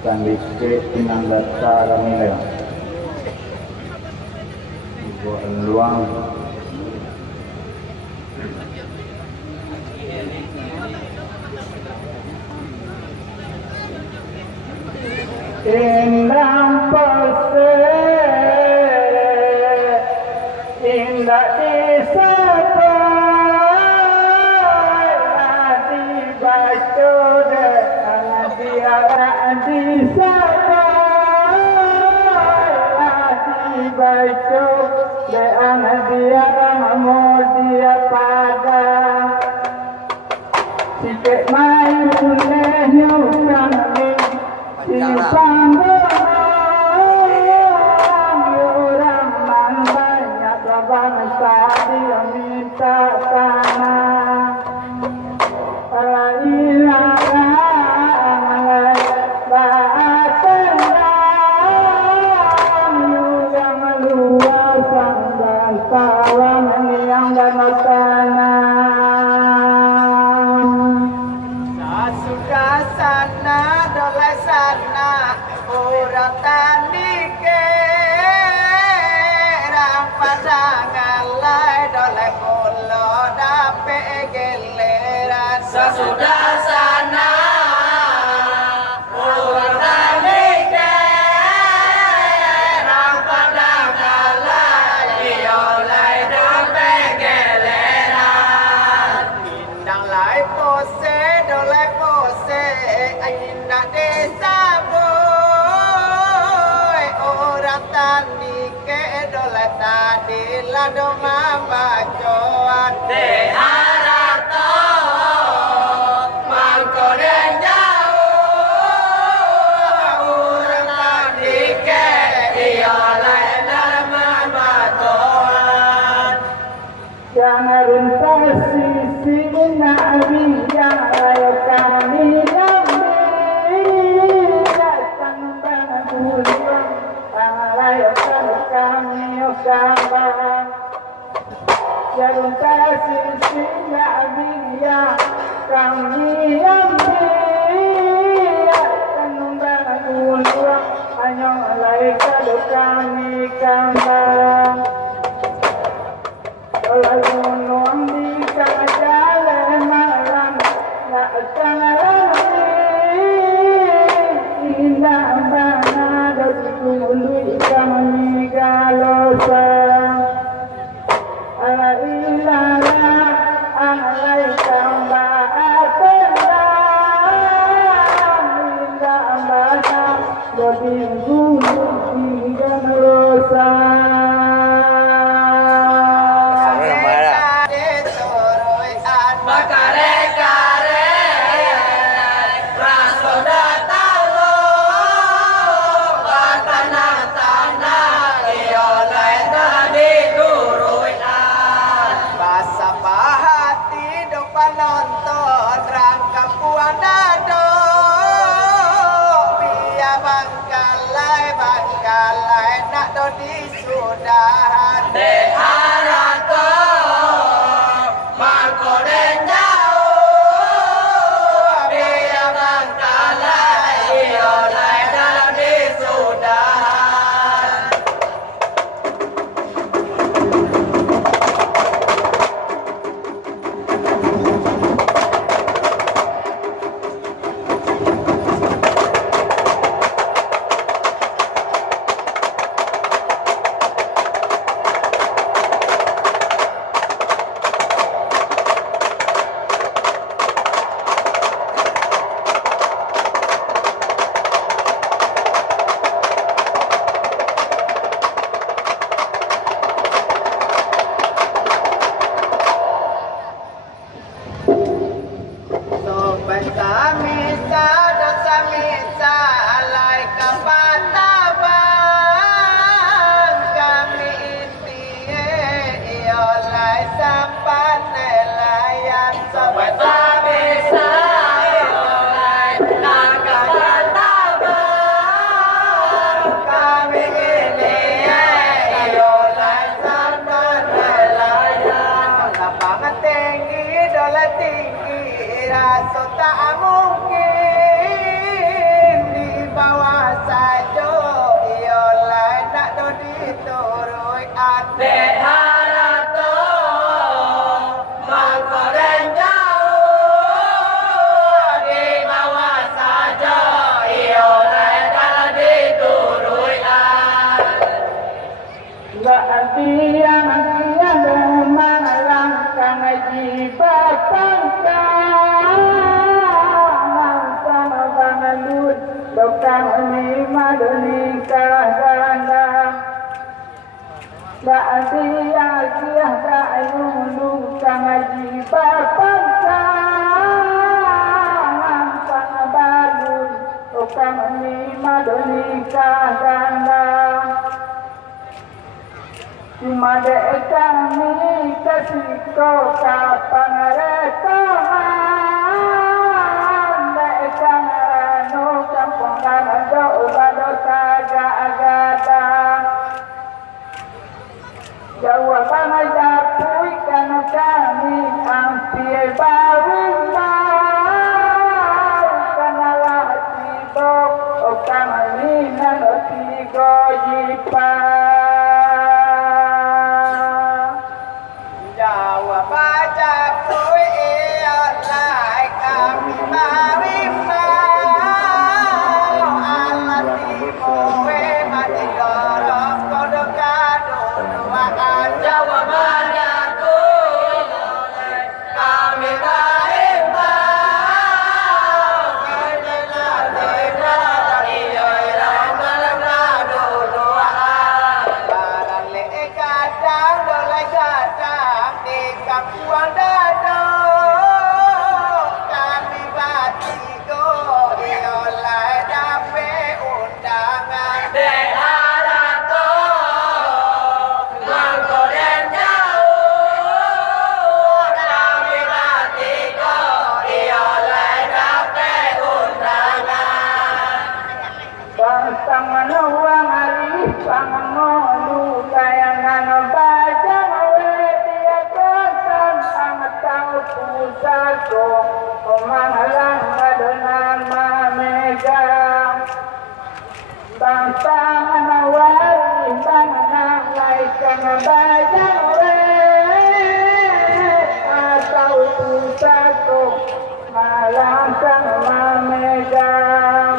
Kandike pinanggata kami ya. Ibu luang. Indang pose, indah isapa, adi baca de, dia adi sapa, adi baca de, dia mau dia padang, sikit main boleh nyukang ni. Orang banyak bangsa dia minta tanah. Yang luas dan kawan yang dalam tanah. Sudah sana dolai sana orang tandike Kab.Padang Alai dolai pulau dapat geleran. Sesudah sana orang tandike Kab.Padang Alai dolai dapat geleran. Indang lai pose dolai pose indah desa boy orang tani ke dolai tadi lado mabacoan de harato mangko den jauh orang tani ke iolai nama batoan jangan runtuh sisi nabi yang ayo kami Kambang Jarum kasih singa biya kami ambil Kanumbang uluang hanya alai kado kami kambang Lalu nuang di jalan malam nak lagi indah bana dari dulu kami galosa Alai Kab.Padang indah bana dari dulu hingga melosa. Alai alai nak dodi sudahan de harato mangkoden jauh biar bangkalai oleh dalam di sudahan sobat samisa dan samisa alai Kab.Padang kami intie oleh sampan nelayan sobat bisa oleh nangkapan tabang kami ini oleh sampan nelayan lapangan tinggi dola tinggi rasa tak mungkin di bawah saja ialah nak dodi turui de harato mangkoden jauh di bawah saja oleh dalam dituruian Gak tiang memang langkang jibatang sama bangun dokang lima nikah ganda gak tiang kiah gak lulukang jibatang sama bangun dokang lima nikah ganda cuma dek kami kasih kau kapan rekoman dek kami kampung kanan jauh dosa gada jawaban japui karena kami hampir baru karena lagi bok kami nanti gojipan Jawa baca kui alai kami marimau alat kowe mati dorong kodok kado duaan jawabannya oleh kami barang le kadang dolai kadang di kapuan dado kami batigo oleh dape undangan de harato mangkoden jauh kami batiko oleh dapat undangan Pasangan uang hari pangmolu kayangan bajang dia kesan sangat tahu pusako pemangalang ada nama megang pasangan wali pangang laikan bajang atau pusako malang sama megang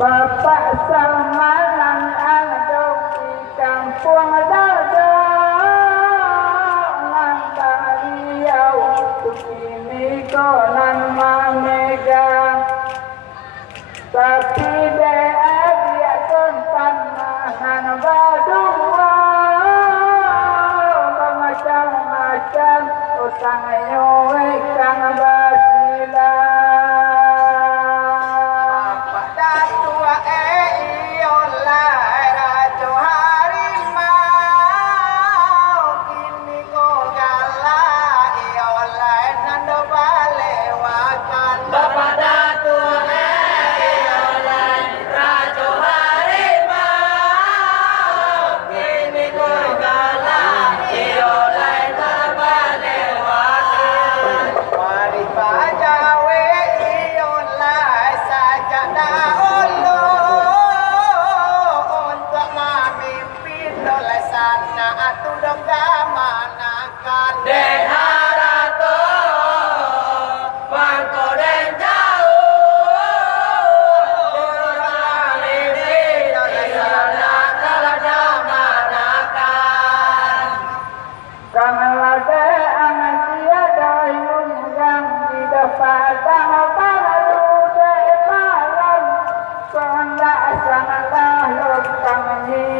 Bapak samalang ada di kampung dado nang baliau begini konan mamega tapi dia tempat mahan badua macam-macam utang nyowe kang basila Datua iolai rajo harimau kini kau galak iolai nando balewakan Bapak Datuk sang lah lumpang